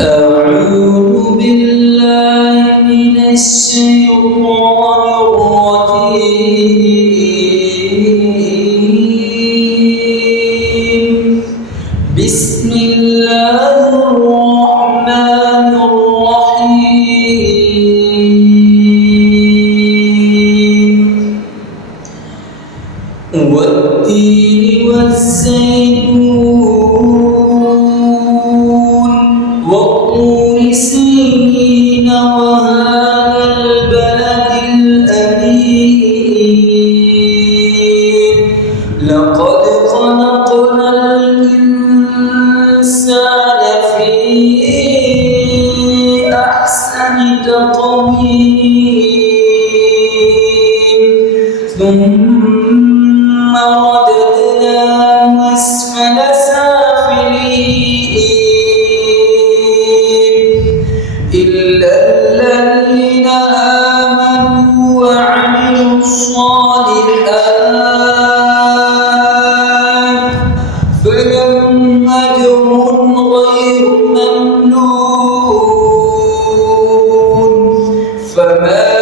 أعوذ بالله من الشيطان الرجيم. بسم الله الرحمن الرحيم. والتين والزيتون وطور سينين وهذا البلد الأمين. لقد خلقنا الإنسان في أحسن تقويم ثم رددناه أسفل سافلين إلا الذين آمنوا وعملوا الصالحات فلهم أجر غير ممنون. فما